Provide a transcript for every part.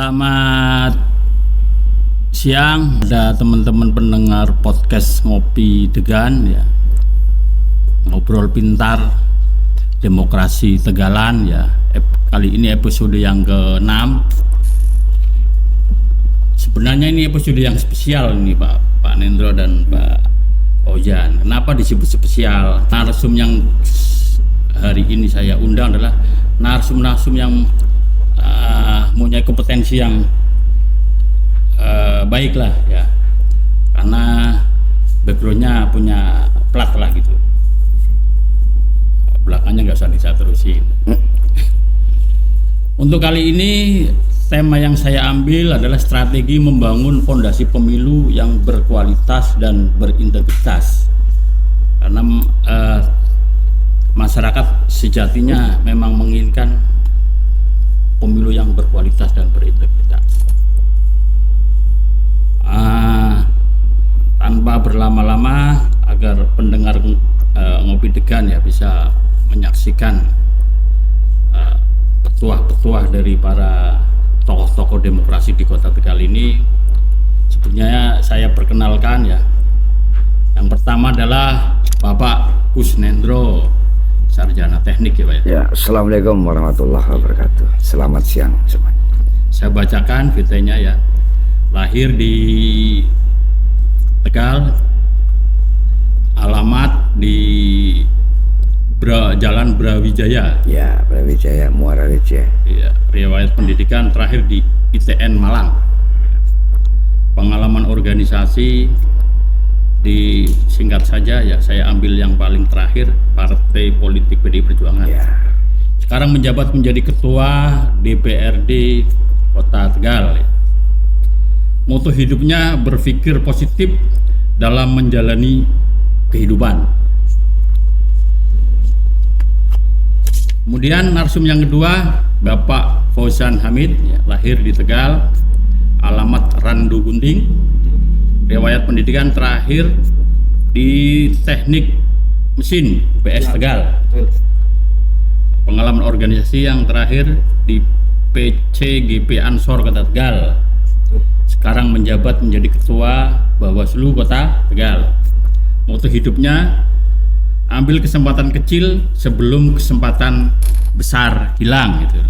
Selamat siang ada teman-teman pendengar podcast Ngopi Degan ya. Ngobrol pintar demokrasi Tegalan ya. Kali ini episode yang ke-6. Sebenarnya ini episode yang spesial nih Pak Nendro dan Pak Ojan. Kenapa disebut spesial? Narsum yang hari ini saya undang adalah narsum-narsum yang mempunyai kompetensi yang baik lah ya, karena backgroundnya punya plat lah gitu, belakangnya nggak usah saya terusin. Untuk kali ini tema yang saya ambil adalah strategi membangun fondasi pemilu yang berkualitas dan berintegritas, karena masyarakat sejatinya memang menginginkan pemilu yang berkualitas dan berintegritas. Tanpa berlama-lama, agar pendengar Ngopi Degan ya bisa menyaksikan petuah-petuah dari para tokoh-tokoh demokrasi di Kota Tegal ini. Sebenarnya saya perkenalkan ya. Yang pertama adalah Bapak Gus Nendro, sarjana teknik ya Pak ya. Ya, Assalamualaikum warahmatullahi wabarakatuh. Selamat siang semuanya. Saya bacakan VT-nya ya. Lahir di Tegal, alamat di Jalan Brawijaya. Ya, Brawijaya, Muara Reja. Ya, riwayat pendidikan terakhir di ITN Malang. Pengalaman organisasi disingkat saja ya, saya ambil yang paling terakhir, Partai Politik PDI Perjuangan. Ya. Sekarang menjabat menjadi Ketua DPRD Kota Tegal. Moto hidupnya berpikir positif dalam menjalani kehidupan. Kemudian narsum yang kedua, Bapak Fauzan Hamid ya, lahir di Tegal, alamat Randu Gunting. Riwayat pendidikan terakhir di Teknik Mesin PS Tegal. Pengalaman organisasi yang terakhir di PCGP Ansor Kota Tegal. Sekarang menjabat menjadi Ketua Bawaslu Kota Tegal. Moto hidupnya, ambil kesempatan kecil sebelum kesempatan besar hilang gitu.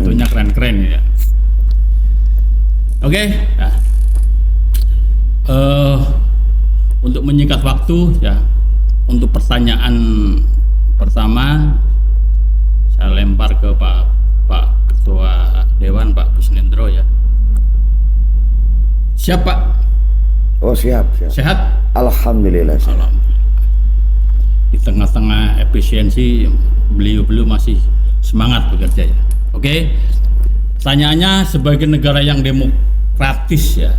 Tentunya keren-keren ya. Oke. Nah. Untuk menyingkat waktu ya, untuk pertanyaan pertama saya lempar ke Pak Ketua Dewan, Pak Gus Nendro ya. Siap Pak? Oh siap. Sehat? Alhamdulillah. Alhamdulillah. Di tengah-tengah efisiensi beliau masih semangat bekerja ya. Oke. Pertanyaannya, sebagai negara yang demokratis ya,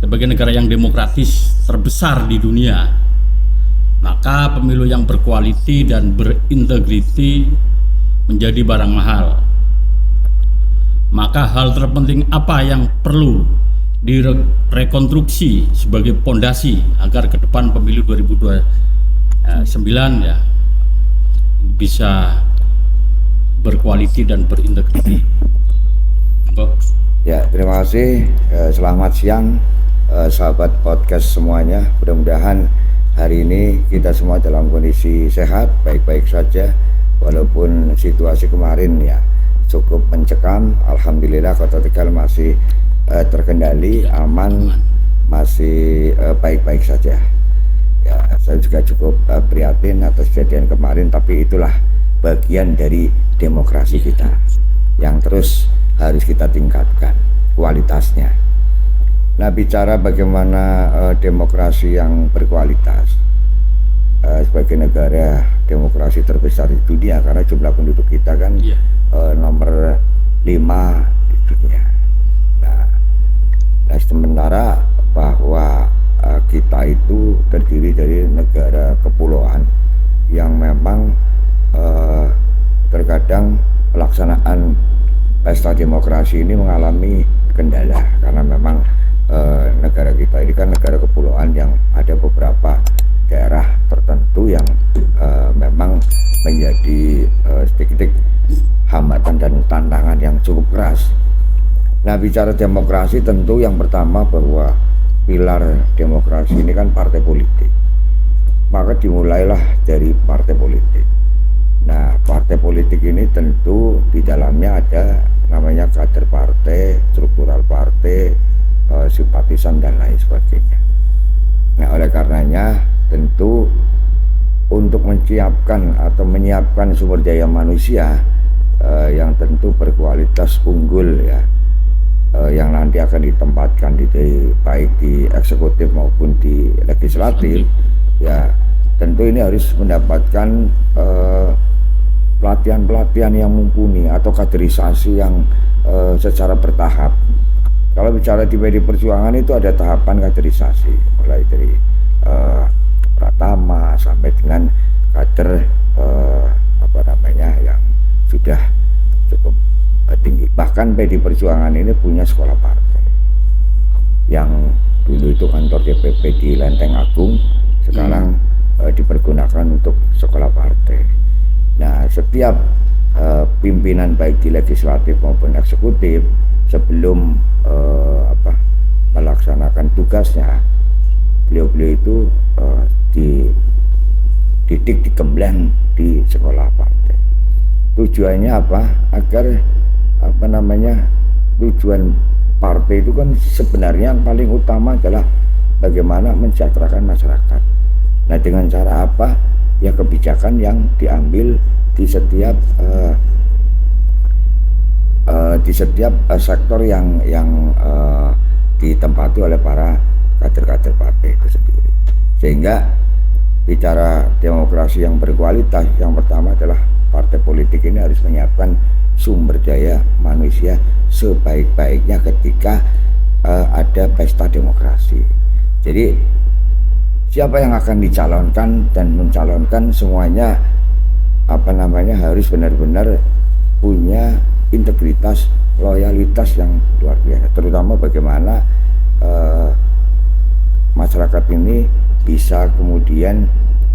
sebagai negara yang demokratis terbesar di dunia, maka pemilu yang berkualiti dan berintegriti menjadi barang mahal. Maka hal terpenting apa yang perlu direkonstruksi sebagai pondasi agar ke depan pemilu 2029 ya bisa berkualiti dan berintegriti. Ya, terima kasih. Selamat siang sahabat podcast semuanya. Mudah-mudahan hari ini kita semua dalam kondisi sehat, baik-baik saja, walaupun situasi kemarin ya cukup mencekam. Alhamdulillah Kota Tegal masih terkendali, aman, masih baik-baik saja. Ya, saya juga cukup prihatin atas kejadian kemarin, tapi itulah bagian dari demokrasi kita yang terus harus kita tingkatkan kualitasnya. Nah, bicara bagaimana demokrasi yang berkualitas sebagai negara demokrasi terbesar di dunia, karena jumlah penduduk kita kan nomor 5 di dunia. Nah, sementara bahwa kita itu terdiri dari negara kepulauan yang memang terkadang pelaksanaan pesta demokrasi ini mengalami kendala, karena memang negara kita ini kan negara kepulauan yang ada beberapa daerah tertentu yang memang menjadi sedikit hambatan dan tantangan yang cukup keras. Nah, bicara demokrasi tentu yang pertama bahwa pilar demokrasi ini kan partai politik. Maka dimulailah dari partai politik. Nah, partai politik ini tentu di dalamnya ada namanya kader partai, struktural partai, simpatisan dan lain sebagainya. Nah, oleh karenanya tentu untuk menyiapkan sumber daya manusia yang tentu berkualitas unggul ya, yang nanti akan ditempatkan baik di eksekutif maupun di legislatif ya, tentu ini harus mendapatkan pelatihan-pelatihan yang mumpuni atau kaderisasi yang secara bertahap. Kalau bicara di PD Perjuangan itu ada tahapan kaderisasi, mulai dari pratama sampai dengan kader yang sudah cukup tinggi. Bahkan PD Perjuangan ini punya sekolah partai yang dulu itu kantor DPP di Lenteng Agung, sekarang dipergunakan untuk sekolah partai. Nah, setiap pimpinan baik di legislatif maupun eksekutif sebelum melaksanakan tugasnya, beliau-beliau itu dididik, digembleng di sekolah partai. Tujuannya apa? Agar tujuan partai itu kan sebenarnya yang paling utama adalah bagaimana mensejahterakan masyarakat. Nah, dengan cara apa? Ya, kebijakan yang diambil di setiap sektor yang ditempati oleh para kader-kader partai itu sendiri. Sehingga bicara demokrasi yang berkualitas, yang pertama adalah partai politik ini harus menyiapkan sumber daya manusia sebaik-baiknya ketika ada pesta demokrasi. Jadi siapa yang akan dicalonkan dan mencalonkan semuanya harus benar-benar punya integritas, loyalitas yang luar biasa. Terutama bagaimana masyarakat ini bisa kemudian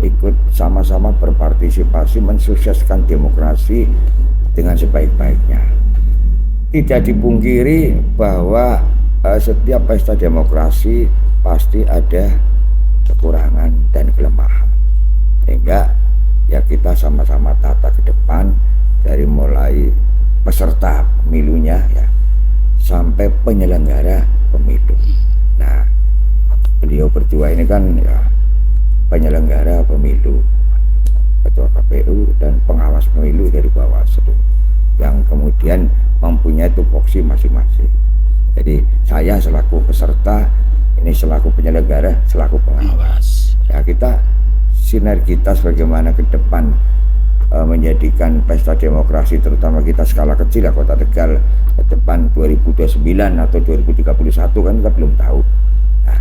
ikut sama-sama berpartisipasi mensukseskan demokrasi dengan sebaik-baiknya. Tidak dipungkiri bahwa setiap pesta demokrasi pasti ada kekurangan dan kelemahan, sehingga ya kita sama-sama tata ke depan, dari mulai peserta pemilunya ya sampai penyelenggara pemilu. Nah, beliau berdua ini kan ya penyelenggara pemilu, ketua KPU dan pengawas pemilu dari Bawaslu, yang kemudian mempunyai tupoksi masing-masing. Jadi saya selaku peserta, ini selaku penyelenggara, selaku pengawas. Ya, kita sinergitas bagaimana ke depan menjadikan pesta demokrasi, terutama kita skala kecil ya, Kota Tegal ke depan 2029 atau 2031 kan kita belum tahu. Nah,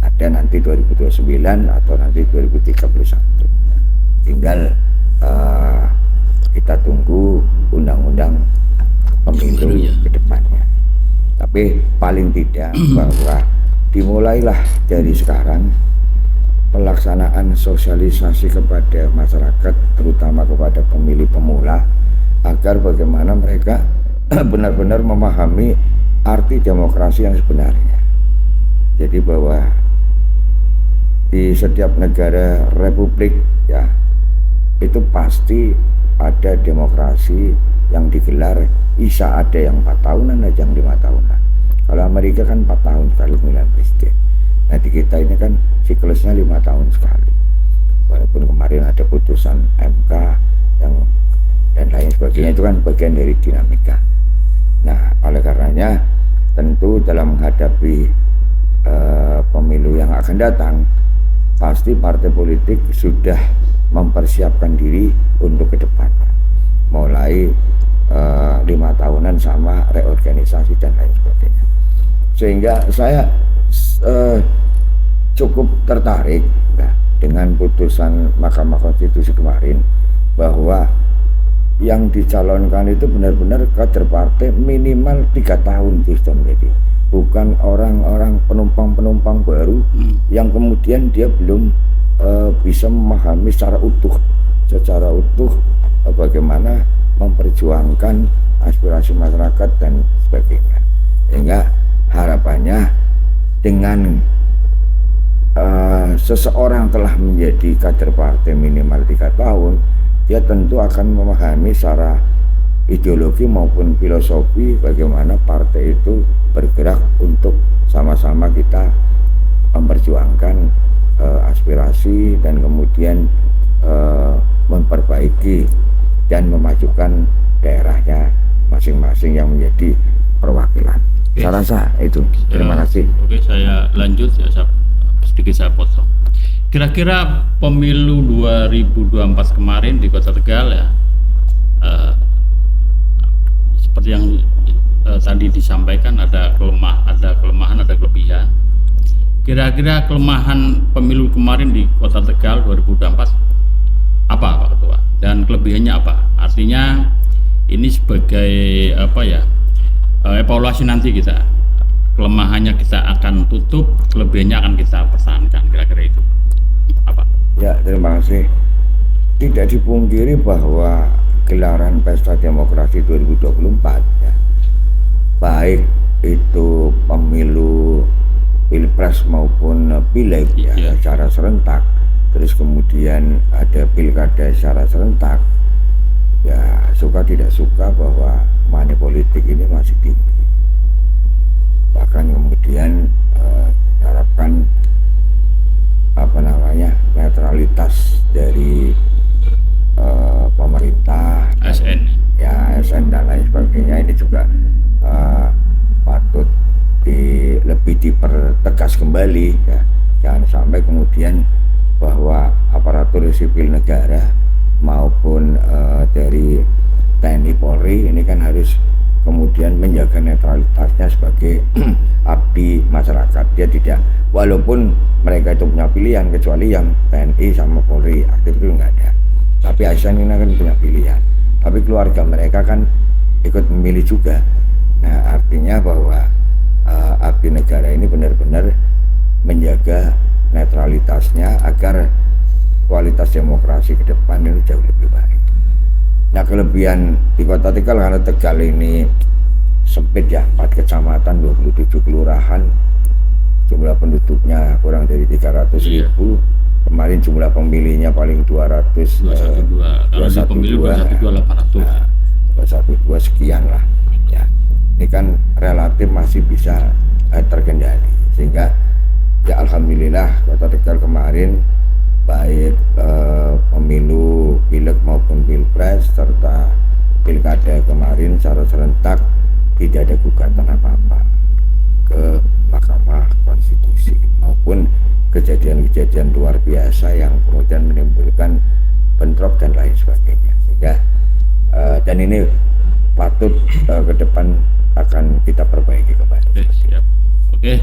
ada nanti 2029 atau nanti 2031. Tinggal kita tunggu undang-undang pemilu ke depannya. Tapi paling tidak bahwa dimulailah dari sekarang pelaksanaan sosialisasi kepada masyarakat, terutama kepada pemilih pemula, agar bagaimana mereka benar-benar memahami arti demokrasi yang sebenarnya. Jadi bahwa di setiap negara republik ya itu pasti ada demokrasi yang digelar, bisa ada yang 4 tahunan, ada yang 5 tahunan. Kalau Amerika kan 4 tahun sekali pemilihan presiden. Nah, di kita ini kan siklusnya 5 tahun sekali. Walaupun kemarin ada putusan MK yang dan lain sebagainya, itu kan bagian dari dinamika. Nah, oleh karenanya tentu dalam menghadapi pemilu yang akan datang, pasti partai politik sudah mempersiapkan diri untuk ke depannya, mulai 5 tahunan sama reorganisasi dan lain sebagainya. Sehingga saya cukup tertarik ya, dengan putusan Mahkamah Konstitusi kemarin, bahwa yang dicalonkan itu benar-benar kader partai minimal 3 tahun sistem, jadi bukan orang-orang penumpang baru yang kemudian dia belum bisa memahami secara utuh bagaimana memperjuangkan aspirasi masyarakat dan sebagainya. Sehingga harapannya dengan seseorang telah menjadi kader partai minimal 3 tahun, dia tentu akan memahami secara ideologi maupun filosofi bagaimana partai itu bergerak untuk sama-sama kita memperjuangkan aspirasi dan kemudian memperbaiki dan memajukan daerahnya masing-masing yang menjadi perwakilan. Saya rasa itu. Terima kasih. Oke, saya lanjut ya, sedikit saya potong. Kira-kira pemilu 2024 kemarin di Kota Tegal ya, seperti yang tadi disampaikan, ada kelemahan, ada kelebihan. Kira-kira kelemahan pemilu kemarin di Kota Tegal 2024 apa Pak Ketua? Dan kelebihannya apa? Artinya ini sebagai evaluasi nanti kita. Kelemahannya kita akan tutup, kelebihannya akan kita pertahankan, kira-kira itu apa? Ya, terima kasih. Tidak dipungkiri bahwa gelaran Pesta Demokrasi 2024 ya, baik itu pemilu pilpres maupun pileg ya, secara serentak, terus kemudian ada pilkada secara serentak, ya suka tidak suka bahwa money politik ini masih tinggi. Bahkan kemudian diharapkan netralitas dari pemerintah, ASN ya ASN dan lain sebagainya ini juga patut lebih dipertegas kembali ya. Jangan sampai kemudian bahwa aparatur sipil negara maupun dari TNI Polri ini kan harus kemudian menjaga netralitasnya sebagai abdi masyarakat. Dia tidak, walaupun mereka itu punya pilihan, kecuali yang TNI sama Polri aktif itu enggak ada. Tapi ASN ini kan punya pilihan. Tapi keluarga mereka kan ikut memilih juga. Nah, artinya bahwa abdi negara ini benar-benar menjaga netralitasnya agar kualitas demokrasi ke depan ini jauh lebih baik. Nah, kelebihan di Kota Tegal, karena Tegal ini sempit ya, 4 kecamatan, 27 kelurahan, jumlah penduduknya kurang dari 300.000. Kemarin jumlah pemilihnya paling 212. Kalau di pemilu 212 sekian lah ya. Ini kan relatif masih bisa terkendali, sehingga ya alhamdulillah Kota Tegal kemarin baik pemilu pileg maupun pilpres serta pilkada kemarin secara serentak tidak ada gugatan apa-apa ke Mahkamah Konstitusi maupun kejadian-kejadian luar biasa yang kemudian menimbulkan bentrok dan lain sebagainya. Sehingga dan ini patut ke depan akan kita perbaiki kembali. Oke,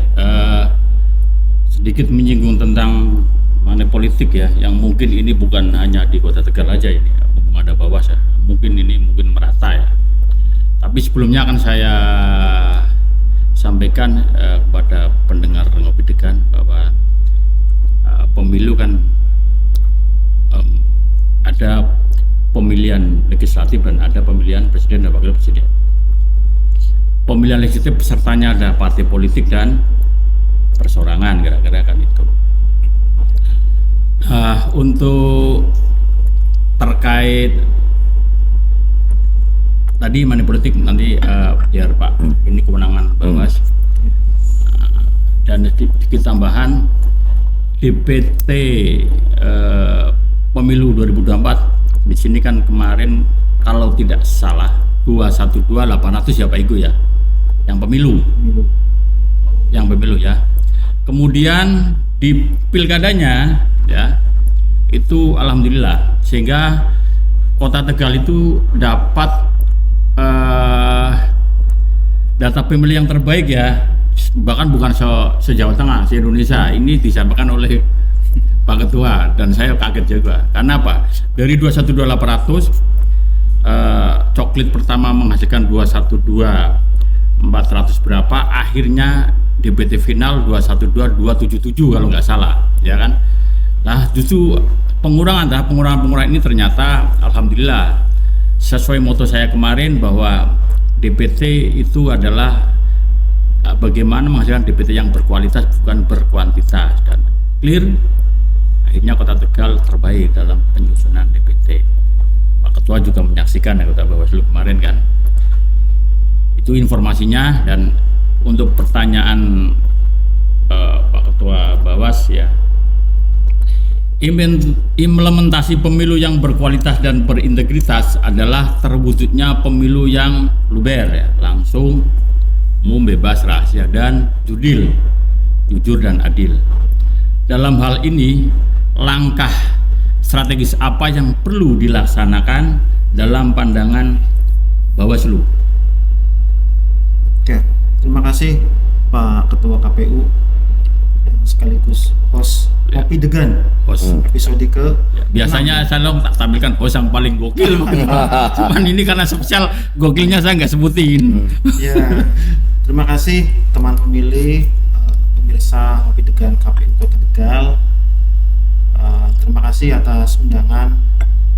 sedikit menyinggung tentang money politik ya, yang mungkin ini bukan hanya di Kota Tegal aja ini, ada bawah ya, mungkin merata ya. Tapi sebelumnya akan saya sampaikan kepada pendengar Ngopi Degan bahwa pemilu kan ada pemilihan legislatif dan ada pemilihan presiden dan wakil presiden. Pemilihan legislatif pesertanya ada partai politik dan perseorangan, kira-kira kan itu. Untuk terkait tadi money politik nanti biar Pak ini kewenangan Bawas. Dan sedikit tambahan, DPT pemilu 2024 di sini kan kemarin kalau tidak salah 212.800 ya Pak Igu ya, yang pemilu ya. Kemudian di pilkadanya ya itu alhamdulillah, sehingga Kota Tegal itu dapat data pemilih yang terbaik ya, bahkan bukan se-Jawa Tengah, se-Indonesia. Ini disampaikan oleh Pak Ketua dan saya kaget juga. Karena apa? Dari 212.800 coklit pertama menghasilkan 212.400 berapa, akhirnya DPT final 212.277 kalau nggak salah, ya kan? Nah, justru pengurangan ini ternyata alhamdulillah sesuai moto saya kemarin bahwa DPT itu adalah bagaimana menghasilkan DPT yang berkualitas bukan berkuantitas, dan clear. Akhirnya Kota Tegal terbaik dalam penyusunan DPT. Pak Ketua juga menyaksikan ya Kota Bawaslu kemarin kan. Itu informasinya. Dan untuk pertanyaan Pak Ketua Bawas ya, implementasi pemilu yang berkualitas dan berintegritas adalah terwujudnya pemilu yang luber ya, langsung, umum, bebas, rahasia, dan jujur dan adil. Dalam hal ini, langkah strategis apa yang perlu dilaksanakan dalam pandangan Bawaslu? Oke, terima kasih Pak Ketua KPU yang sekaligus host Kopi Degan episode ke biasanya saya tak tampilkan host yang paling gokil. Cuman ini karena spesial, gokilnya saya nggak sebutin. Ya, terima kasih teman pemilih, pemirsa Kopi Degan KPU Kota Tegal. Terima kasih atas undangan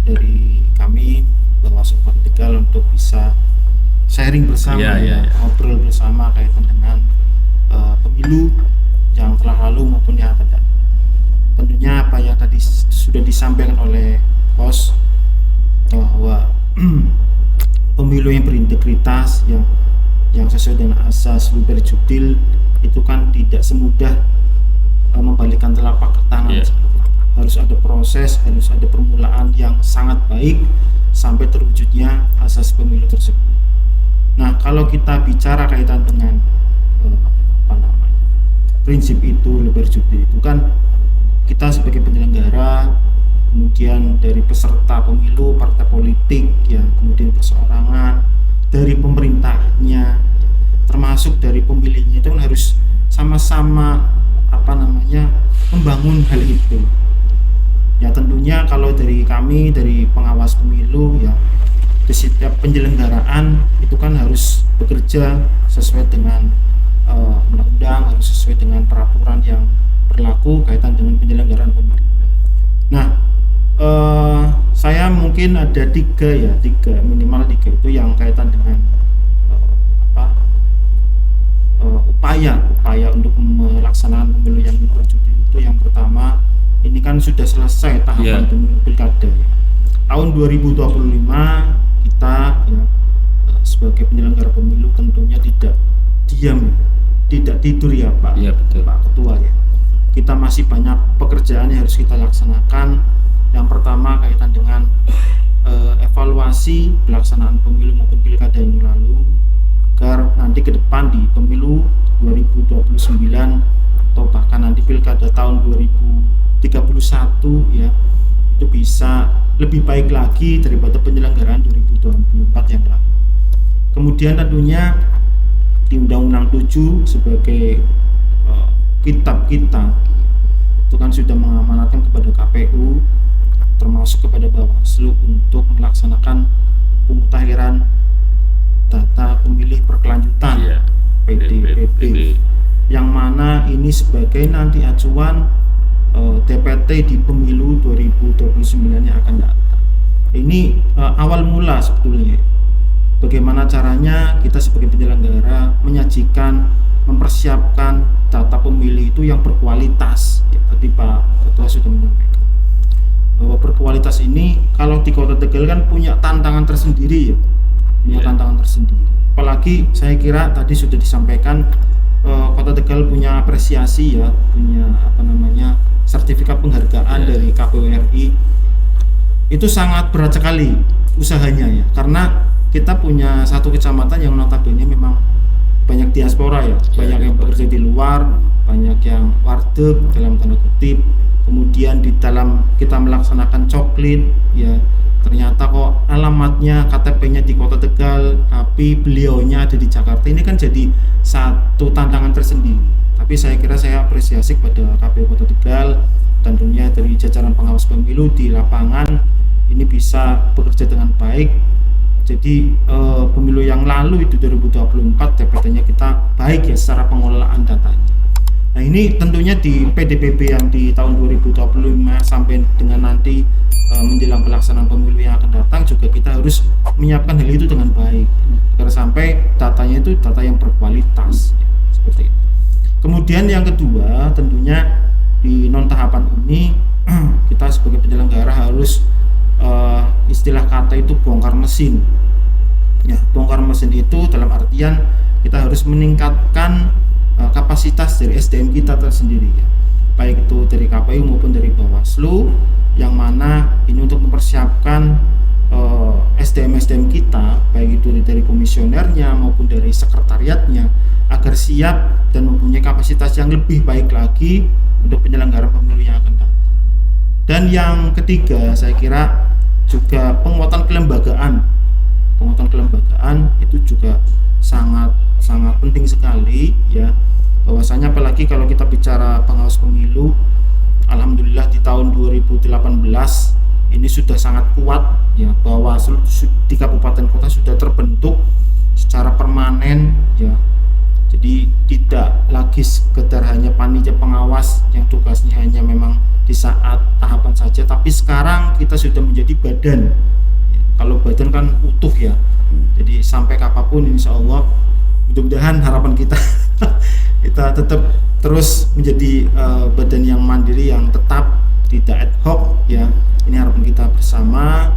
dari kami Bawaslu Kota Tegal untuk bisa sharing bersama, ngobrol bersama kaitan dengan pemilu yang telah lalu maupun yang akan datang. Tentunya apa yang tadi sudah disampaikan oleh host bahwa pemilu yang berintegritas, yang sesuai dengan asas luber judil itu kan tidak semudah membalikkan telapak tangan. Harus ada proses, harus ada permulaan yang sangat baik sampai terwujudnya asas pemilu tersebut. Nah, kalau kita bicara kaitan dengan prinsip itu luber judil, itu kan kita sebagai penyelenggara, kemudian dari peserta pemilu, partai politik, ya, kemudian perseorangan, dari pemerintahnya, termasuk dari pemilihnya, itu kan harus sama-sama membangun hal itu. Ya, tentunya kalau dari kami, dari pengawas pemilu, ya, di setiap penyelenggaraan itu kan harus bekerja sesuai dengan undang-undang, harus sesuai dengan peraturan yang berlaku kaitan dengan penyelenggaraan pemilu. Nah, saya mungkin ada minimal tiga itu yang kaitan dengan upaya untuk melaksanakan pemilu yang berjudul itu. Yang pertama, ini kan sudah selesai tahapan pemilu pilkada. Tahun 2025 kita sebagai penyelenggara pemilu tentunya tidak diam, tidak tidur ya Pak. Iya, betul. Pak Ketua ya. Kita masih banyak pekerjaan yang harus kita laksanakan. Yang pertama kaitan dengan evaluasi pelaksanaan pemilu maupun pilkada yang lalu, agar nanti ke depan di pemilu 2029 atau bahkan nanti pilkada tahun 2031 ya, itu bisa lebih baik lagi daripada penyelenggaraan 2024 yang lalu. Kemudian tentunya di Undang-Undang 7 sebagai kitab kita itu kan sudah mengamanatkan kepada KPU termasuk kepada Bawaslu untuk melaksanakan pemutakhiran data pemilih berkelanjutan PDPB, yang mana ini sebagai nanti acuan DPT di pemilu 2029 yang akan datang. Ini awal mula sebetulnya bagaimana caranya kita sebagai penyelenggara menyajikan, mempersiapkan data pemilih itu yang berkualitas ya, tadi Pak Ketua sudah menyampaikan bahwa berkualitas ini kalau di Kota Tegal kan punya tantangan tersendiri ya, tantangan tersendiri. Apalagi saya kira tadi sudah disampaikan Kota Tegal punya apresiasi ya, punya sertifikat penghargaan dari KPU RI. Itu sangat berat sekali usahanya ya, karena kita punya satu kecamatan yang notabene memang banyak diaspora ya, banyak yang bekerja di luar, banyak yang wardeg dalam tanda kutip. Kemudian di dalam kita melaksanakan coklit ya, ternyata kok alamatnya KTP-nya di Kota Tegal tapi beliaunya ada di Jakarta. Ini kan jadi satu tantangan tersendiri. Tapi saya kira saya apresiasi kepada KPU Kota Tegal dan tentunya dari jajaran pengawas pemilu di lapangan ini bisa bekerja dengan baik. Jadi pemilu yang lalu itu 2024 DPT-nya kita baik ya secara pengelolaan datanya. Nah, ini tentunya di PDPB yang di tahun 2025 sampai dengan nanti menjelang pelaksanaan pemilu yang akan datang juga kita harus menyiapkan hal itu dengan baik agar sampai datanya itu data yang berkualitas ya, seperti itu. Kemudian yang kedua, tentunya di non tahapan ini kita sebagai penyelenggara harus istilah kata itu bongkar mesin. Ya, bongkar mesin itu dalam artian kita harus meningkatkan kapasitas dari SDM kita tersendiri ya. Baik itu dari KPU maupun dari Bawaslu, yang mana ini untuk mempersiapkan SDM kita, baik itu dari komisionernya maupun dari sekretariatnya, agar siap dan mempunyai kapasitas yang lebih baik lagi untuk penyelenggaraan pemilu yang akan datang. Dan yang ketiga, saya kira juga penguatan kelembagaan. Penguatan kelembagaan itu juga sangat penting sekali ya. Bahwasanya apalagi kalau kita bicara pengawas pemilu, alhamdulillah di tahun 2018 ini sudah sangat kuat ya, bahwa di kabupaten kota sudah terbentuk secara permanen ya. Jadi tidak lagi sekedar hanya panitia pengawas yang tugasnya hanya memang di saat tahapan saja, tapi sekarang kita sudah menjadi badan. Kalau badan kan utuh ya. Jadi sampai kapanpun insya Allah, mudah-mudahan harapan kita kita tetap terus menjadi badan yang mandiri, yang tetap tidak ad hoc ya. Ini harapan kita bersama,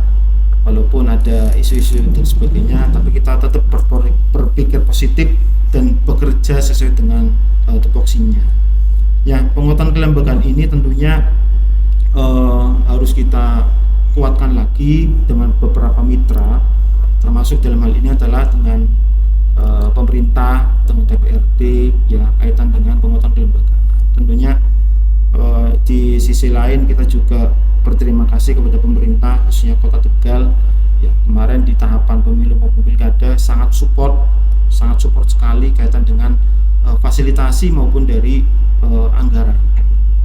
walaupun ada isu-isu dan sebagainya, tapi kita tetap berpikir positif dan bekerja sesuai dengan tupoksinya. Ya, penguatan kelembagaan ini tentunya harus kita kuatkan lagi dengan beberapa mitra, termasuk dalam hal ini adalah dengan pemerintah, dengan DPRD ya, kaitan dengan penguatan kelembagaan. Tentunya di sisi lain kita juga berterima kasih kepada pemerintah, khususnya Kota Tegal ya, kemarin di tahapan pemilu maupun pilkada sangat support sekali kaitan dengan fasilitasi maupun dari anggaran.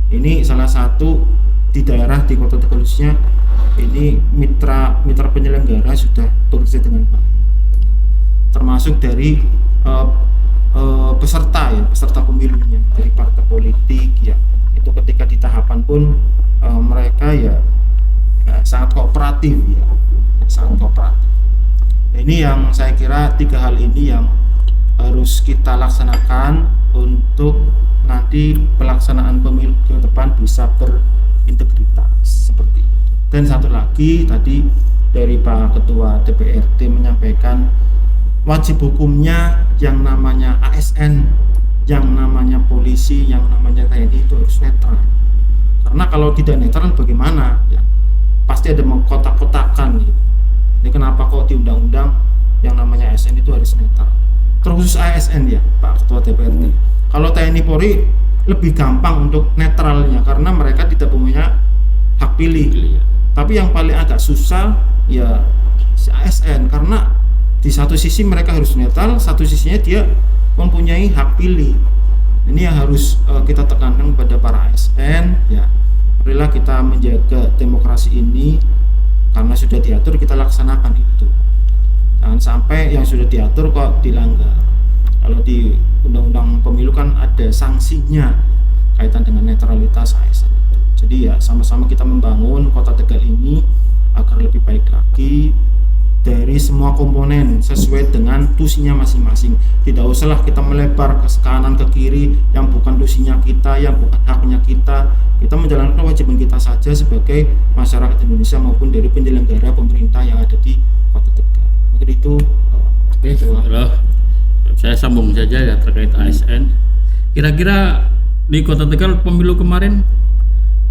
Ini salah satu di daerah di Kota Tegal khususnya, ini mitra penyelenggara sudah bekerja dengan baik, termasuk dari peserta pemilunya, dari partai politik ya. Itu ketika di tahapan pun mereka ya sangat kooperatif ya, sangat kooperatif. Ini yang saya kira 3 hal ini yang harus kita laksanakan untuk nanti pelaksanaan pemilu ke depan bisa berintegritas seperti itu. Dan satu lagi tadi dari Pak Ketua DPRD menyampaikan wajib hukumnya yang namanya ASN, yang namanya polisi, yang namanya TNI itu harus netral. Karena kalau tidak netral bagaimana? Ya, pasti ada mengkotak-kotakan gitu. Ini kenapa kok di undang-undang yang namanya ASN itu harus netral? Terkhusus ASN ya, Pak Ketua DPRD. Kalau TNI Polri lebih gampang untuk netralnya karena mereka tidak punya hak pilih. Tapi yang paling agak susah ya si ASN, karena di satu sisi mereka harus netral, satu sisinya dia mempunyai hak pilih. Ini yang harus kita tekankan kepada para ASN ya. Marilah kita menjaga demokrasi ini, karena sudah diatur kita laksanakan itu. Jangan sampai yang sudah diatur kok dilanggar. Kalau di undang-undang pemilu kan ada sanksinya kaitan dengan netralitas ASN. Jadi ya sama-sama kita membangun Kota Tegal ini agar lebih baik lagi dari semua komponen sesuai dengan tusinya masing-masing. Tidak usahlah kita melebar ke kanan ke kiri yang bukan tusinya kita, yang bukan haknya kita. Kita menjalankan kewajiban kita saja sebagai masyarakat Indonesia maupun dari penyelenggara pemerintah yang ada di Kota Tegal. Mungkin itu. Saya sambung saja ya terkait ASN. Kira-kira di Kota Tegal pemilu kemarin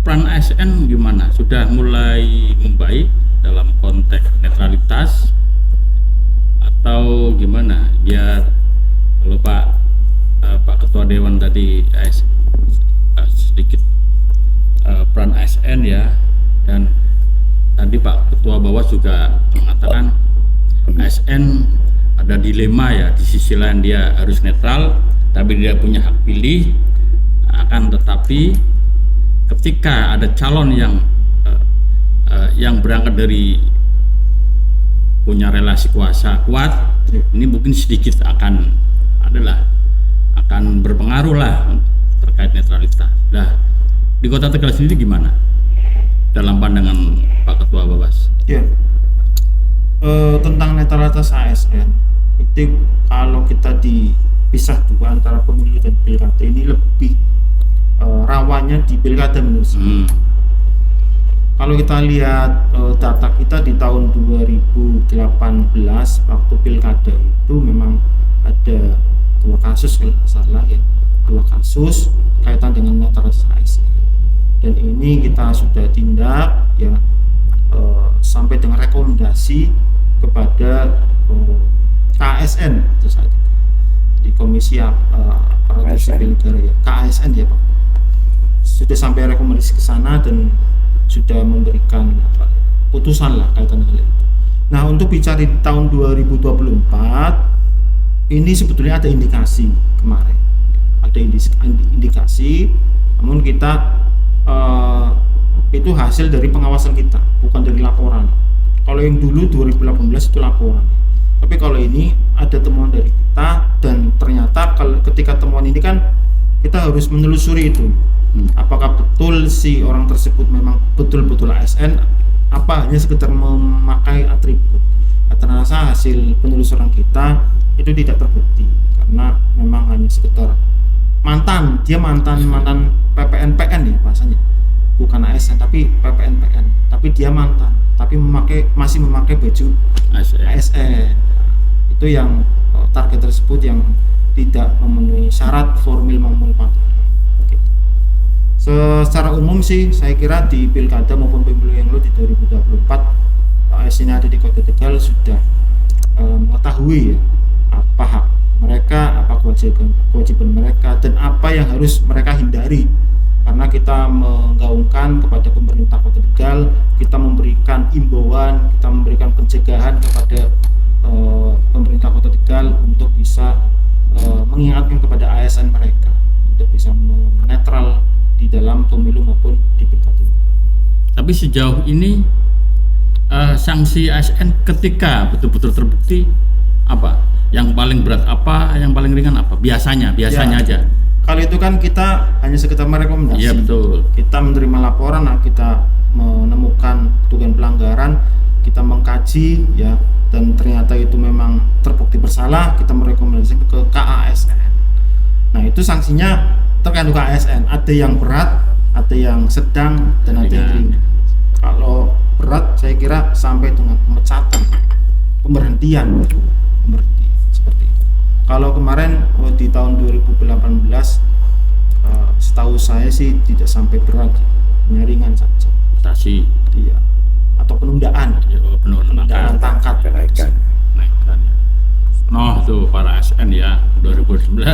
peran ASN gimana? Sudah mulai membaik dalam konteks netralitas atau gimana? Biar kalau Pak Ketua Dewan tadi sedikit peran ASN ya, dan tadi Pak Ketua Bawas juga mengatakan ASN ada dilema ya, di sisi lain dia harus netral tapi dia punya hak pilih, akan tetapi ketika ada calon yang berangkat dari punya relasi kuasa kuat, ini mungkin sedikit akan berpengaruh lah terkait netralitas. Nah, di Kota Tegal sendiri gimana dalam pandangan Pak Ketua Bawas? Ya, tentang netralitas ASN itu kalau kita dipisah dua antara pemilu dan pilkada ini lebih rawannya di pilkada menurut saya. Kalau kita lihat data kita di tahun 2018 waktu pilkada itu memang ada 2 kasus kalau tidak salah ya, 2 kasus kaitan dengan netralitas ASN, dan ini kita sudah tindak ya sampai dengan rekomendasi kepada KASN itu saat itu di Komisi Aparatur Sipil Negara ya, KASN ya Pak, sudah sampai rekomendasi ke sana dan sudah memberikan putusan lah kaitan dengan itu. Nah, untuk bicara di tahun 2024 ini sebetulnya ada indikasi kemarin, ada indikasi, namun kita itu hasil dari pengawasan kita, bukan dari laporan. Kalau yang dulu 2018 itu laporan, tapi kalau ini ada temuan dari kita, dan ternyata ketika temuan ini kan kita harus menelusuri itu. Apakah betul si orang tersebut memang betul-betul ASN, apa hanya sekedar memakai atribut. Ternyata hasil penelusuran kita itu tidak terbukti, karena memang hanya sekedar mantan PPN-PN ya bahasanya, bukan ASN tapi PPN-PN, tapi dia mantan, tapi masih memakai baju ASN. Itu yang target tersebut yang tidak memenuhi syarat formil maupun material. Secara umum sih saya kira di pilkada maupun pemilu yang lalu di 2024 ASN yang ada di Kota Tegal sudah mengetahui ya apa hak mereka, apa kewajiban mereka, dan apa yang harus mereka hindari. Karena kita menggaungkan kepada pemerintah Kota Tegal, kita memberikan imbauan, kita memberikan pencegahan kepada pemerintah Kota Tegal untuk bisa mengingatkan kepada ASN mereka untuk bisa netral di dalam pemilu maupun di pilkada. Tapi sejauh ini sanksi ASN ketika betul-betul terbukti apa? Yang paling berat apa? Yang paling ringan apa? Biasanya Ya, aja. kalau itu kan kita hanya sekedar merekomendasi. Iya betul. Kita menerima laporan, kita menemukan dugaan pelanggaran, kita mengkaji ya, dan ternyata itu memang terbukti bersalah, kita merekomendasikan ke KASN. Nah, itu sanksinya tergantung KASN, ada yang berat, ada yang sedang, dan ada yang ringan. Kalau berat saya kira sampai dengan pemecatan, pemberhentian seperti itu. Kalau kemarin di tahun 2018 setahu saya sih tidak sampai berat, hanya ringan saja. Stasi. Iya. Atau penundaan. Ya, Penundaan pangkat. Kenaikan. Ya. Noh tuh para ASN ya 2009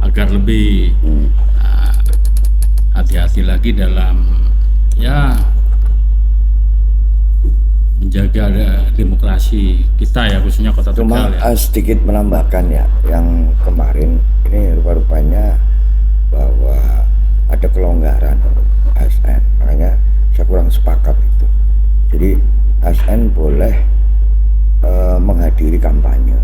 agar lebih hati-hati lagi dalam ya menjaga demokrasi kita ya, khususnya Kota Cuma Tegal ya. sedikit menambahkan ya, yang kemarin ini rupa-rupanya bahwa ada kelonggaran untuk ASN, makanya saya kurang sepakat itu. Jadi ASN boleh menghadiri kampanye.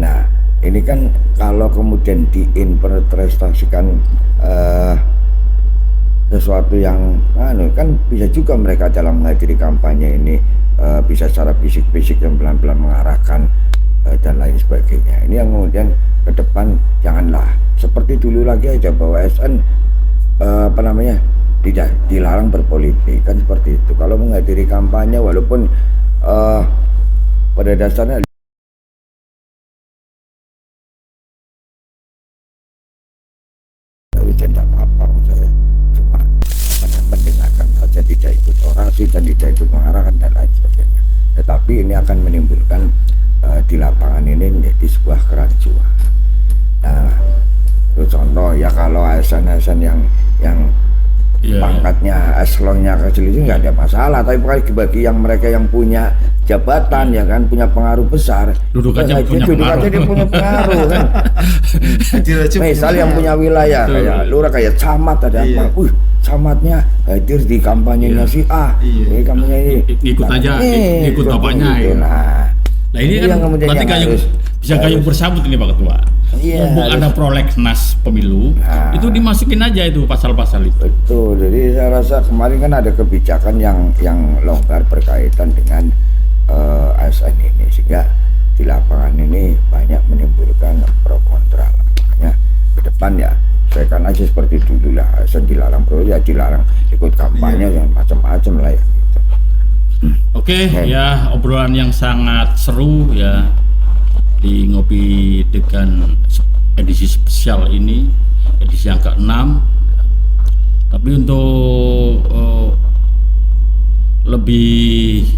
Nah, ini kan kalau kemudian diinterpretasikan sesuatu yang kan bisa juga mereka dalam menghadiri kampanye ini bisa secara fisik-fisik dan pelan-pelan mengarahkan dan lain sebagainya. Ini yang kemudian ke depan janganlah seperti dulu lagi aja, bahwa ASN tidak dilarang berpolitik kan seperti itu. Kalau menghadiri kampanye walaupun pada dasarnya tidak apa-apa, saya cuma mendengarkan saja, tidak ikut orasi dan tidak ikut mengarahkan dan lain sebagainya. Tetapi ini akan menimbulkan di lapangan ini menjadi sebuah kerancuan. Nah, itu contoh ya, kalau ASN yang pangkatnya eselonnya kecil itu nggak ada masalah, tapi bagi yang mereka yang punya jabatan ya kan, punya pengaruh besar, Duduk aja dia punya pengaruh kan. Misal yang punya wilayah Betul. kayak lurah, kayak camat, ada Iya. apa, camatnya hadir di kampanyenya si A, Iya. kampanye ini Ikut aja, ikut bapaknya gitu. ya. Nah Nah ini yang kan kemudian berarti yang bisa harus- kayung bersambut ini Pak Ketua. Iya, Mumpung ada prolegnas pemilu, Nah. Itu dimasukin aja itu pasal-pasal itu. Betul. Jadi saya rasa kemarin kan ada kebijakan yang longgar berkaitan dengan ASN ini, sehingga di lapangan ini banyak menimbulkan pro kontra. Makanya ke depan ya sesuaikan aja seperti dulu lah. ASN dilarang pro ya dilarang ikut kampanye yang macam-macam lah ya. Gitu. Oke, ya obrolan yang sangat seru ya di Ngopi Degan edisi spesial ini, edisi yang ke-6. Tapi untuk lebih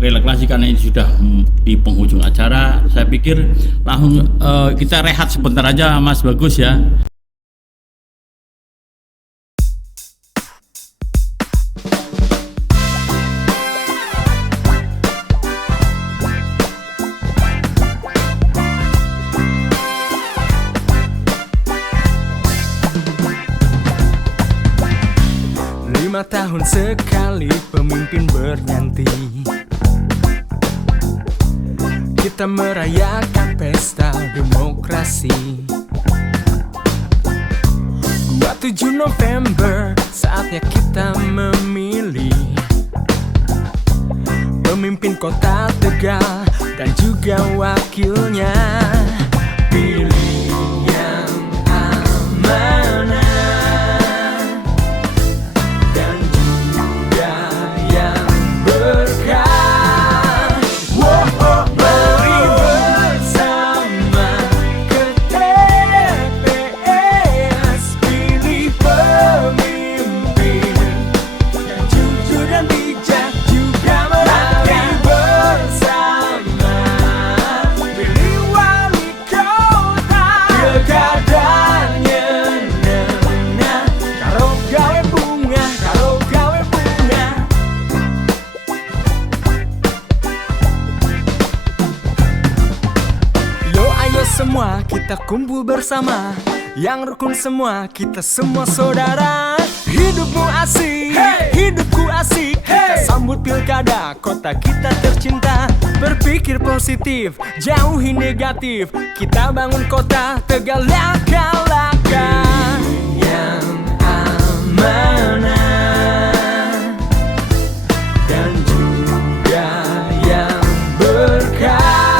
relaksasi karena ini sudah di penghujung acara, saya pikir langsung kita rehat sebentar aja Mas Bagus ya. Tahun sekali pemimpin bernyanti, kita merayakan pesta demokrasi. 27 November saatnya kita memilih pemimpin kota Tegal dan juga wakilnya. Pilih yang amanah semua kita kumpul bersama, yang rukun semua kita semua saudara. Hidupmu asik, hidupku asik, kita sambut pilkada kota kita tercinta. Berpikir positif, jauhi negatif, kita bangun kota Tegal laka-laka yang amanah dan juga yang berkah.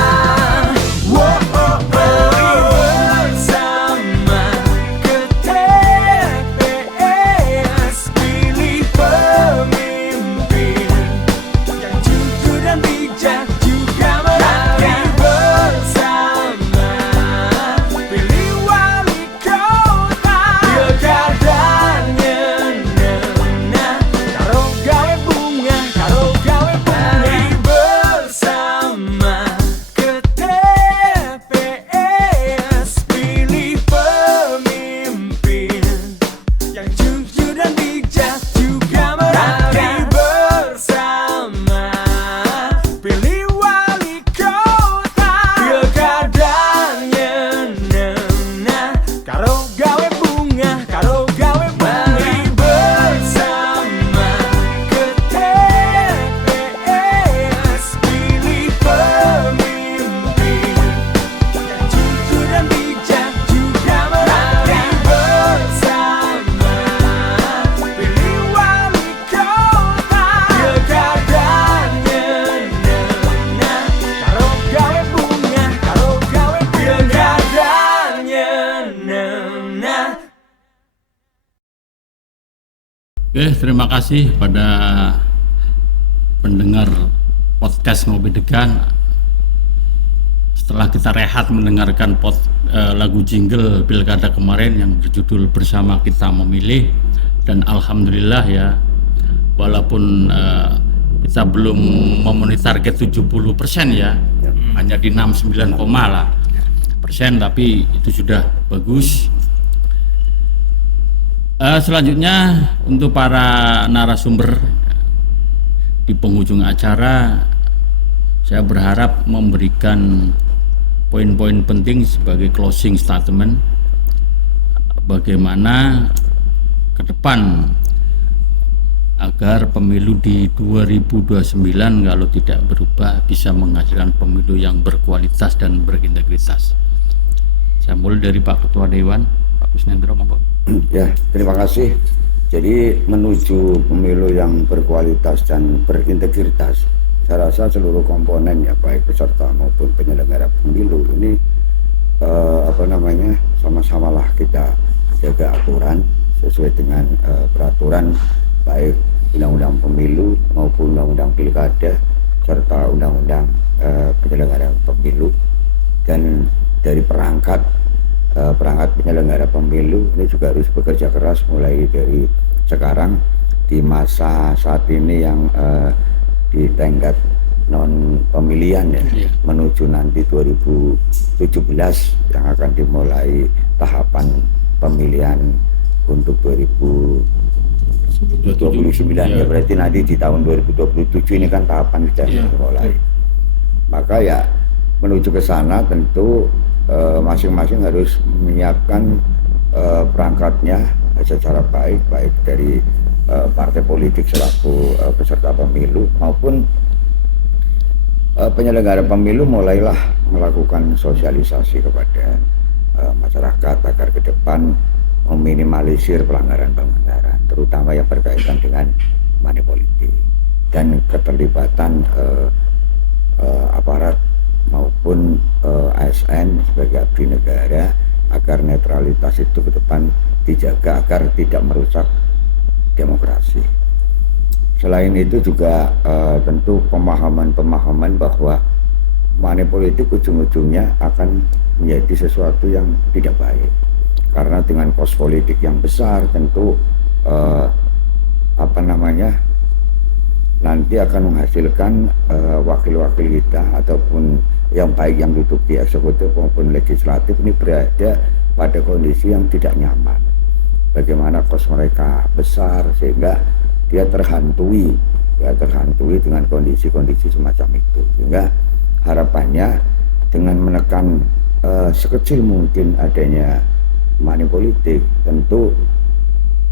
Oke, terima kasih pada pendengar podcast Ngopi Degan. Setelah kita rehat mendengarkan lagu jingle pilkada kemarin yang berjudul Bersama Kita Memilih, dan alhamdulillah ya, walaupun kita belum memenuhi target 70% ya, hanya di 69, lah persen, tapi itu sudah bagus. Selanjutnya untuk para narasumber di penghujung acara, saya berharap memberikan poin-poin penting sebagai closing statement bagaimana ke depan agar pemilu di 2029 kalau tidak berubah bisa menghasilkan pemilu yang berkualitas dan berintegritas. Saya mulai dari Pak Ketua Dewan, Pak Gus Nendro, monggo. Ya, terima kasih. Jadi menuju pemilu yang berkualitas dan berintegritas, saya rasa seluruh komponen ya, baik peserta maupun penyelenggara pemilu ini sama-samalah kita jaga aturan sesuai dengan peraturan baik undang-undang pemilu maupun undang-undang pilkada serta undang-undang penyelenggara pemilu. Dan dari perangkat penyelenggara pemilu ini juga harus bekerja keras mulai dari sekarang di masa saat ini yang di tingkat non pemilihan ya, menuju nanti 2017 yang akan dimulai tahapan pemilihan untuk 2029 ya, berarti nanti di tahun 2027 ini kan tahapan sudah dimulai. Maka ya menuju ke sana tentu masing-masing harus menyiapkan perangkatnya secara baik dari partai politik selaku peserta pemilu maupun penyelenggara pemilu mulailah melakukan sosialisasi kepada masyarakat agar ke depan meminimalisir pelanggaran terutama yang berkaitan dengan money politik dan keterlibatan aparat maupun ASN sebagai abdi negara agar netralitas itu ke depan dijaga agar tidak merusak demokrasi. Selain itu juga tentu pemahaman bahwa money politik ujung-ujungnya akan menjadi sesuatu yang tidak baik karena dengan kos politik yang besar tentu nanti akan menghasilkan wakil-wakil kita ataupun yang baik yang duduk di eksekutif maupun legislatif ini berada pada kondisi yang tidak nyaman. Bagaimana kos mereka besar sehingga dia terhantui dengan kondisi-kondisi semacam itu. Sehingga harapannya dengan menekan sekecil mungkin adanya money politik, tentu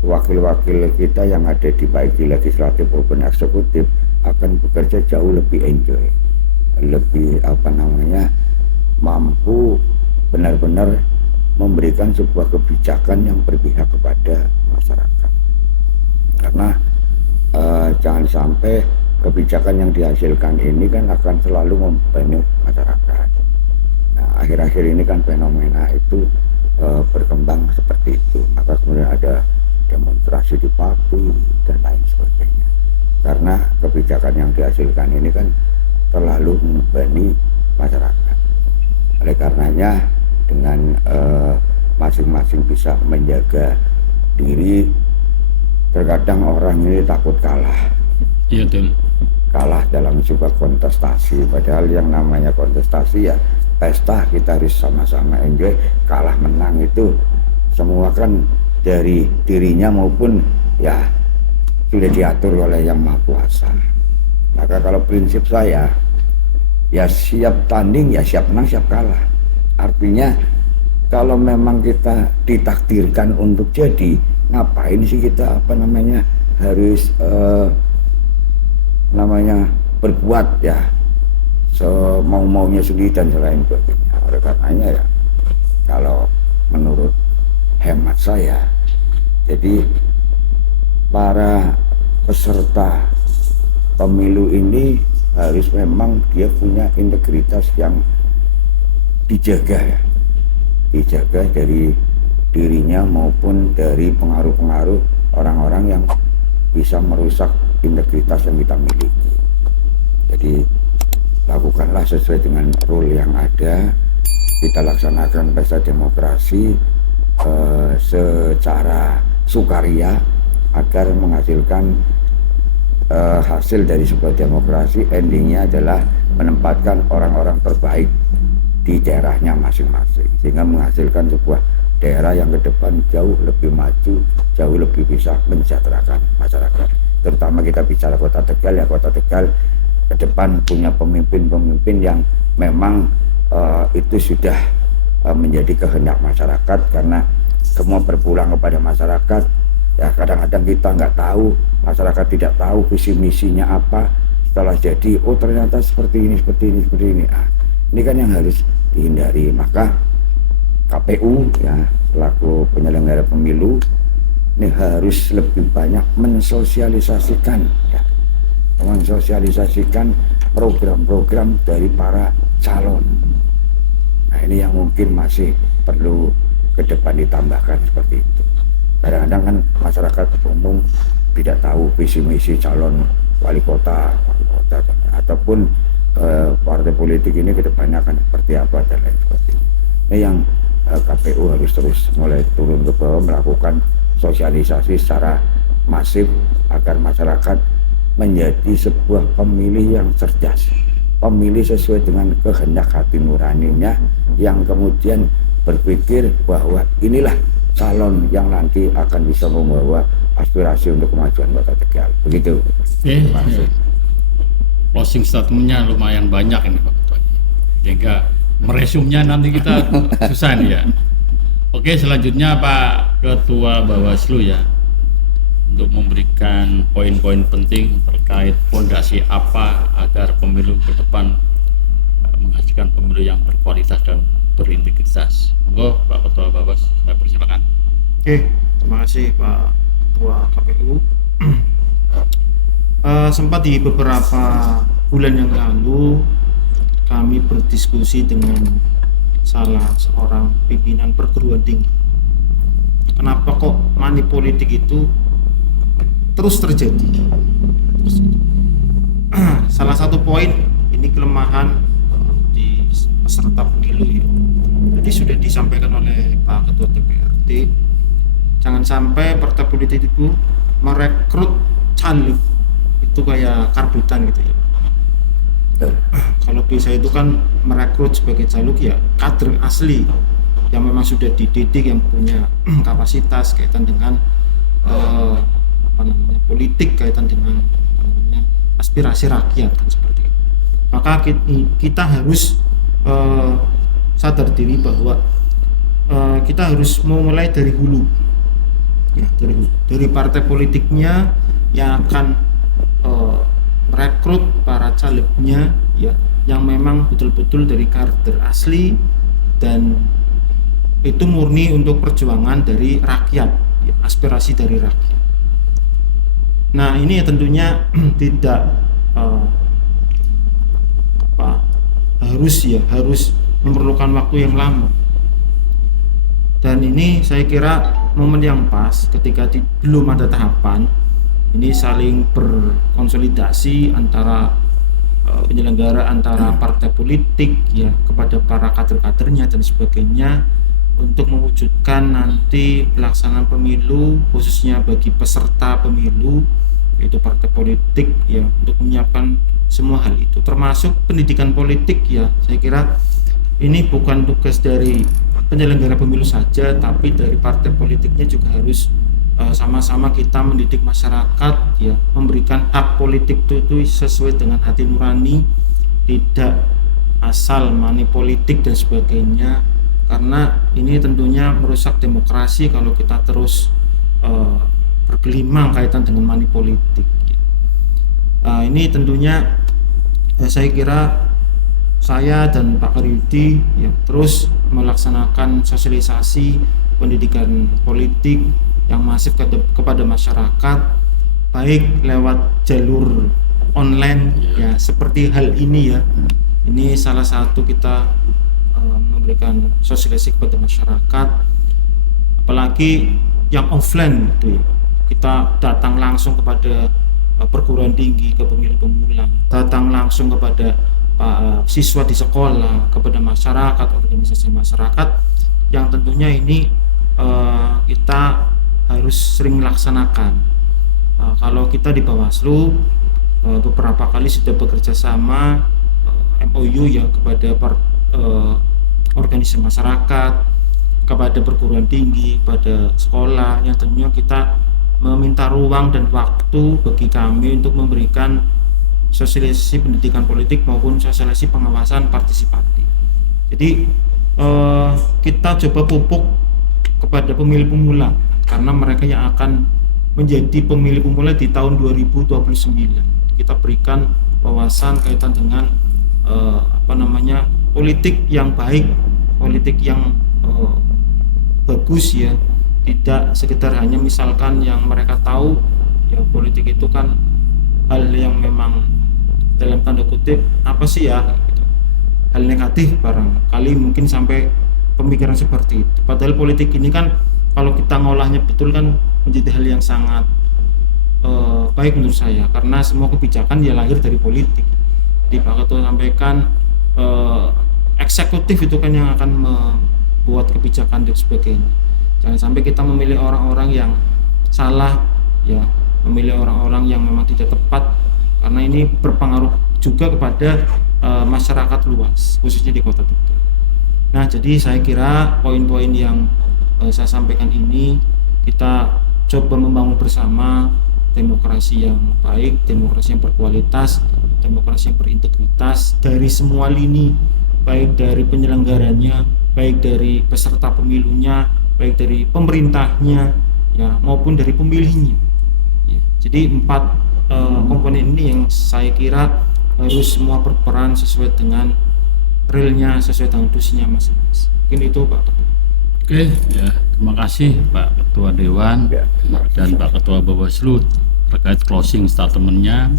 wakil-wakil kita yang ada di baik di legislatif maupun eksekutif akan bekerja jauh lebih enjoy, lebih mampu benar-benar memberikan sebuah kebijakan yang berpihak kepada masyarakat. Karena jangan sampai kebijakan yang dihasilkan ini kan akan selalu membebani masyarakat. Nah, akhir-akhir ini kan fenomena itu berkembang seperti itu. Maka kemudian ada demonstrasi di pabrik dan lain sebagainya. Karena kebijakan yang dihasilkan ini kan terlalu membebani masyarakat. Oleh karenanya dengan masing-masing bisa menjaga diri, terkadang orang ini takut kalah. Iya betul. Kalah dalam sebuah kontestasi, padahal yang namanya kontestasi ya pesta, kita harus sama-sama enjoy. Kalah menang itu semua kan dari dirinya maupun ya sudah diatur oleh Yang Maha Kuasa. Maka kalau prinsip saya ya siap tanding ya siap menang siap kalah. Artinya kalau memang kita ditakdirkan untuk jadi, ngapain sih kita harus berbuat ya semau-maunya sendiri dan selain sebagainya. Oleh karenanya ya kalau menurut hemat saya, jadi para peserta pemilu ini harus memang dia punya integritas yang dijaga dari dirinya maupun dari pengaruh-pengaruh orang-orang yang bisa merusak integritas yang kita miliki. Jadi lakukanlah sesuai dengan rule yang ada, kita laksanakan pesta demokrasi secara sukaria agar menghasilkan hasil dari sebuah demokrasi. Endingnya adalah menempatkan orang-orang terbaik di daerahnya masing-masing sehingga menghasilkan sebuah daerah yang ke depan jauh lebih maju, jauh lebih bisa mensejahterakan masyarakat. Terutama kita bicara Kota Tegal ya, Kota Tegal ke depan punya pemimpin-pemimpin yang memang itu sudah menjadi kehendak masyarakat, karena semua berpulang kepada masyarakat. Ya kadang-kadang kita nggak tahu, masyarakat tidak tahu visi misinya apa. Setelah jadi, oh ternyata seperti ini. Ini kan yang harus dihindari. Maka KPU ya selaku penyelenggara penyelenggara pemilu ini harus lebih banyak mensosialisasikan program-program dari para calon. Nah ini yang mungkin masih perlu ke depan ditambahkan seperti itu. Kadang-kadang kan masyarakat umum tidak tahu visi misi calon wali kota ataupun partai politik ini ke depannya akan seperti apa dan lain sebagainya. Ini yang KPU harus terus mulai turun ke bawah melakukan sosialisasi secara masif agar masyarakat menjadi sebuah pemilih yang cerdas, pemilih sesuai dengan kehendak hati nuraninya, yang kemudian berpikir bahwa inilah calon yang nanti akan bisa membawa aspirasi untuk kemajuan Kota Tegal. Begitu. Closing statementnya lumayan banyak ini Pak Ketua. Sehingga meresumnya nanti kita susah nih ya. Oke, selanjutnya Pak Ketua Bawaslu ya, untuk memberikan poin-poin penting terkait fondasi apa agar pemilu ke depan menghasilkan pemilu yang berkualitas dan berintegritas. Monggo Pak Ketua Bawas, saya persilakan. Oke, terima kasih Pak Ketua KPU. Sempat di beberapa bulan yang lalu kami berdiskusi dengan salah seorang pimpinan perguruan tinggi. Kenapa kok money politik itu terus terjadi? Salah satu poin ini kelemahan di peserta pemilu ya. Jadi sudah disampaikan oleh Pak Ketua DPRD, jangan sampai partai politik itu merekrut caleg itu kayak karbutan gitu ya. Kalau bisa itu kan merekrut sebagai caleg ya kader asli yang memang sudah dididik, yang punya kapasitas kaitan dengan politik, kaitan dengan aspirasi rakyat kan seperti itu. Maka kita harus sadar diri bahwa kita harus memulai dari hulu ya, dari partai politiknya yang akan merekrut para calegnya ya, yang memang betul-betul dari kader asli dan itu murni untuk perjuangan dari rakyat ya, aspirasi dari rakyat. Nah ini tentunya tidak harus memerlukan waktu yang lama, dan ini saya kira momen yang pas ketika belum ada tahapan ini saling berkonsolidasi antara penyelenggara, antara partai politik ya kepada para kader-kadernya dan sebagainya untuk mewujudkan nanti pelaksanaan pemilu khususnya bagi peserta pemilu yaitu partai politik ya, untuk menyiapkan semua hal itu termasuk pendidikan politik ya. Saya kira ini bukan tugas dari penyelenggara pemilu saja, tapi dari partai politiknya juga harus sama-sama kita mendidik masyarakat ya, memberikan hak politik itu sesuai dengan hati nurani, tidak asal money politik dan sebagainya, karena ini tentunya merusak demokrasi kalau kita terus bergelimang kaitan dengan money politik. Ini tentunya saya kira saya dan Pak Karyudi ya terus melaksanakan sosialisasi pendidikan politik yang masif kepada masyarakat, baik lewat jalur online ya seperti hal ini ya. Ini salah satu kita memberikan sosialisasi kepada masyarakat, apalagi yang offline itu ya. Kita datang langsung kepada perguruan tinggi, ke pemilih pemula, datang langsung kepada siswa di sekolah, kepada masyarakat, organisasi masyarakat, yang tentunya ini kita harus sering laksanakan. Kalau kita di Bawaslu beberapa kali sudah bekerja sama MOU ya kepada organisasi masyarakat, kepada perguruan tinggi, pada sekolah, yang tentunya kita meminta ruang dan waktu bagi kami untuk memberikan sosialisasi pendidikan politik maupun sosialisasi pengawasan partisipatif. Jadi kita coba pupuk kepada pemilih pemula, karena mereka yang akan menjadi pemilih pemula di tahun 2029. Kita berikan wawasan kaitan dengan politik yang baik, politik yang bagus ya, tidak sekedar hanya misalkan yang mereka tahu ya politik itu kan hal yang memang dalam tanda kutip apa sih ya gitu. Hal negatif barangkali mungkin sampai pemikiran seperti itu. Padahal politik ini kan kalau kita ngolahnya betul kan menjadi hal yang sangat baik menurut saya, karena semua kebijakan ya lahir dari politik. Di Pak Ketua sampaikan eksekutif itu kan yang akan membuat kebijakan dan sebagainya. Jangan sampai kita memilih orang-orang yang salah ya, memilih orang-orang yang memang tidak tepat, karena ini berpengaruh juga kepada masyarakat luas khususnya di Kota Tegal. Nah, jadi saya kira poin-poin yang saya sampaikan ini kita coba membangun bersama demokrasi yang baik, demokrasi yang berkualitas, demokrasi yang berintegritas dari semua lini, baik dari penyelenggaranya, baik dari peserta pemilunya, baik dari pemerintahnya, ya maupun dari pemilihnya. Ya, jadi 4 komponen ini yang saya kira harus semua berperan sesuai dengan realnya, sesuai dengan tusinya masing-masing. Mungkin itu Pak Ketua. Oke, ya terima kasih Pak Ketua Dewan Ya, dan Pak Ketua Bawaslu terkait closing statementnya.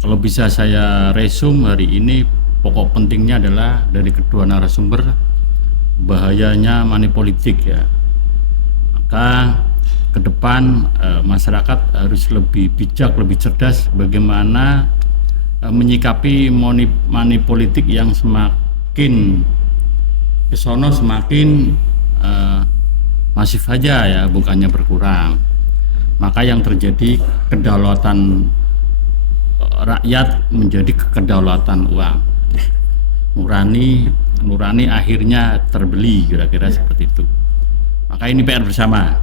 Kalau bisa saya resume hari ini, pokok pentingnya adalah dari kedua narasumber bahayanya money politik ya. Maka ke depan masyarakat harus lebih bijak, lebih cerdas bagaimana menyikapi money politik yang semakin kesono semakin masif saja ya, bukannya berkurang. Maka yang terjadi kedaulatan rakyat menjadi kedaulatan uang. Nurani akhirnya terbeli, kira-kira seperti itu. Maka ini PR bersama.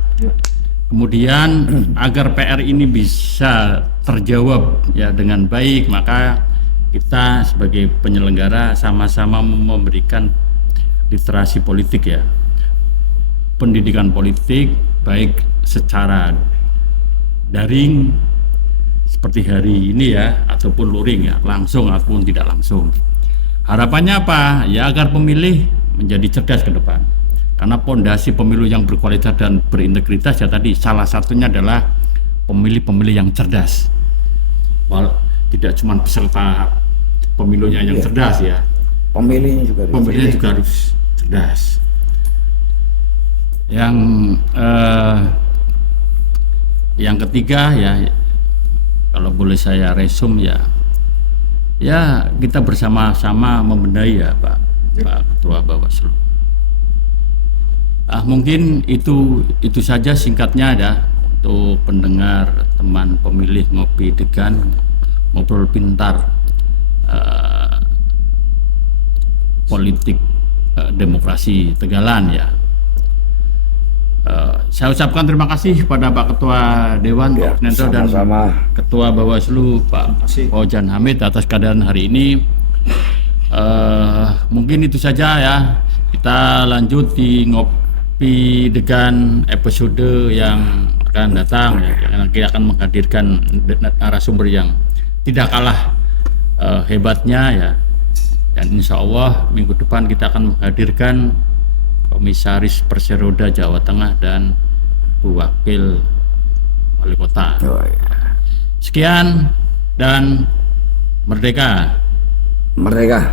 Kemudian agar PR ini bisa terjawab ya dengan baik, maka kita sebagai penyelenggara sama-sama memberikan literasi politik ya, pendidikan politik baik secara daring seperti hari ini ya, ataupun luring ya, langsung ataupun tidak langsung. Harapannya apa? Ya agar pemilih menjadi cerdas ke depan. Karena pondasi pemilu yang berkualitas dan berintegritas ya tadi salah satunya adalah pemilih-pemilih yang cerdas. Tidak cuma peserta pemilunya yang cerdas ya, pemilihnya juga harus cerdas. Yang ketiga ya, kalau boleh saya resume ya kita bersama-sama membenahi ya Pak Ketua Bawaslu. Mungkin itu saja singkatnya ya untuk pendengar teman pemilih Ngopi Degan, ngobrol pintar politik demokrasi Tegalan ya. Saya ucapkan terima kasih kepada Pak Ketua Dewan Ya, Pak Nento dan sama-sama. Ketua Bawaslu Pak Ojan Hamid atas kehadiran hari ini. Mungkin itu saja ya. Kita lanjut di Ngopi Degan episode yang akan datang ya. Kita akan menghadirkan narasumber yang tidak kalah hebatnya ya. Dan insya Allah minggu depan kita akan menghadirkan Komisaris Perseroda Jawa Tengah dan Wakil Wali Kota. Sekian dan merdeka. Merdeka.